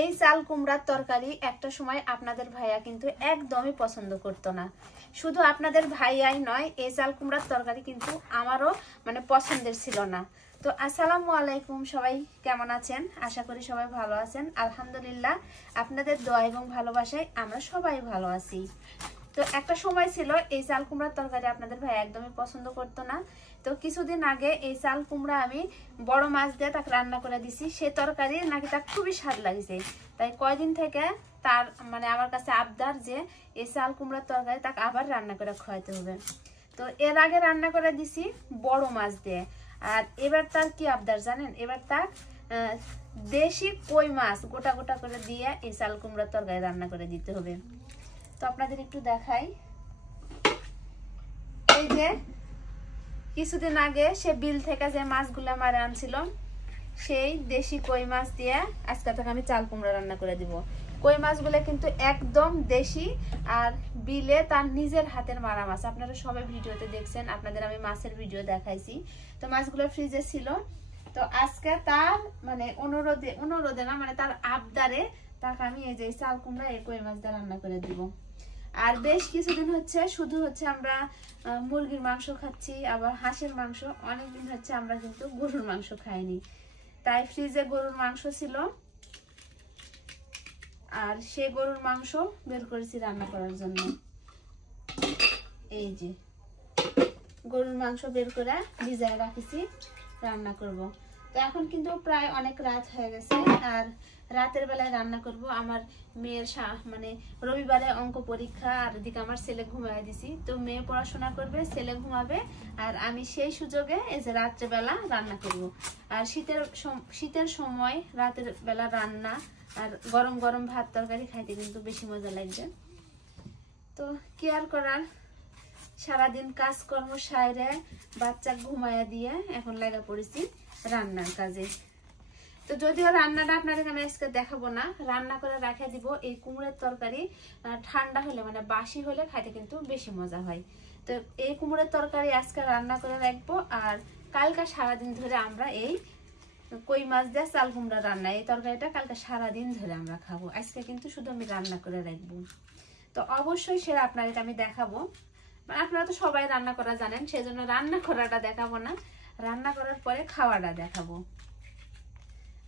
এই চাল কুমড়ার তরকারি একটা সময় আপনাদের ভাইয়া কিন্তু একদমই পছন্দ করতো না। শুধু আপনাদের ভাইয়াই নয়, এই চাল কুমড়ার তরকারি কিন্তু আমারও মানে পছন্দের ছিল না। তো আসসালামু আলাইকুম, সবাই কেমন আছেন? আশা করি সবাই ভালো আছেন। আলহামদুলিল্লাহ, আপনাদের দোয়া এবং ভালোবাসায় আমরা সবাই ভালো আছি। তো একটা সময় ছিল এই চাল কুমড়ার তরকারি আপনাদের ভাই একদমই পছন্দ করতো না। তো কিছুদিন আগে এই চাল কুমড়া আমি বড় মাছ দিয়ে তাকে রান্না করে দিছি। সে তরকারি নাকি তার খুবই স্বাদ লাগছে। তাই কয়দিন থেকে তার মানে আমার কাছে আবদার যে এই চাল কুমড়ার তরকারি তাকে আবার রান্না করে খাওয়াতে হবে। তো এর আগে রান্না করে দিছি বড় মাছ দিয়ে, আর এবার তার কি আবদার জানেন? এবার তার দেশি কই মাছ গোটা গোটা করে দিয়ে এই চাল কুমড়ার তরকারি রান্না করে দিতে হবে। তো আপনাদের একটু দেখাই, এই যে কিছুদিন আগে সে বিল থেকে যে মাছগুলো মারে আনছিল, সেই দেশি কই মাছ দিয়ে আজকে থেকে আমি চাল কুমড়া রান্না করে দিব। কই মাছগুলো কিন্তু একদম দেশি, আর বিলে তার নিজের হাতের মারা মাছ। আপনারা সবাই ভিডিওতে দেখছেন, আপনাদের আমি মাছের ভিডিও দেখাইছি। তো মাছগুলো ফ্রিজে ছিল। তো আজকে তার মানে অনুরোধে না, মানে তার আবদারে তাকে আমি এই যে চাল কুমড়া এই কই মাছ দিয়ে রান্না করে দিব। আর বেশ কিছুদিন হচ্ছে শুধু হচ্ছে আমরা মুরগির মাংস খাচ্ছি, আবার হাঁসের মাংস। অনেকদিন হচ্ছে আমরা কিন্তু গরুর মাংস খাইনি। তাই ফ্রিজে গরুর মাংস ছিল, আর সে গরুর মাংস বের করেছি রান্না করার জন্য। এই যে গরুর মাংস বের করে ভিজায় রাখছি, রান্না করব। তো এখন কিন্তু প্রায় অনেক রাত হয়ে গেছে, আর রাতের বেলায় রান্না করব। আমার মেয়ের মানে রবিবারে অঙ্ক পরীক্ষা, আর এদিকে আমার ছেলে ঘুমাই দিছি। তো মেয়ে পড়াশোনা করবে, ছেলে ঘুমাবে, আর আমি সেই সুযোগে এই যে রাত্রেবেলা রান্না করব। আর শীতের সময় রাতের বেলা রান্না আর গরম গরম ভাত তরকারি খাইতে কিন্তু বেশি মজা লাগবে। তো কি আর করার, সারাদিন কাজকর্ম সাইরে বাচ্চা ঘুমাইয়া দিয়ে এখন লাগা পড়েছি রান্নার কাজে। তো যদিও রান্নাটা আপনাদের আমি আজকে দেখাবো না, রান্না করে রাখা দিব। এই কুমড়োর তরকারি ঠান্ডা হলে মানে বাসি হলে খাইতে কিন্তু বেশি মজা হয়। তো এই কুমড়োর তরকারি আজকে রান্না করে রাখবো, আর কালকে সারাদিন ধরে আমরা এই কই মাছ দিয়ে চাল কুমড়া রান্না, এই তরকারিটা কালকে সারাদিন ধরে আমরা খাবো। আজকে কিন্তু শুধু আমি রান্না করে রাখবো। তো অবশ্যই সেটা আপনাদেরকে আমি দেখাবো। আপনারা তো সবাই রান্না করা জানেন, সেজন্য রান্না করাটা দেখাবো না, রান্না করার পরে খাওয়াটা দেখাবো।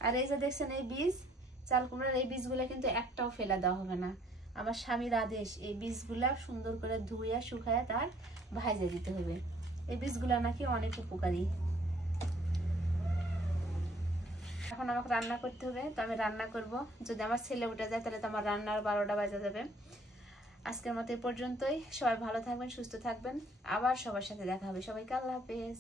আর এই যে দেখছেন এই বীজ, চাল কুমড়ার এই বীজগুলো কিন্তু একটাও ফেলে দেওয়া হবে না। আমার স্বামীর আদেশ, এই বীজগুলা সুন্দর করে ধুইয়া শুকায় তার ভাইজে দিতে হবে। এই বীজগুলা নাকি অনেক উপকারী। এখন আমাকে রান্না করতে হবে, তো আমি রান্না করব। যদি আমার ছেলে উঠে যায় তাহলে তো আমার রান্নার 12টা বাজে যাবে। আজকের মতো এই পর্যন্তই। সবাই ভালো থাকবেন, সুস্থ থাকবেন। আবার সবার সাথে দেখা হবে। সবাইকে আল্লাহ হাফেজ।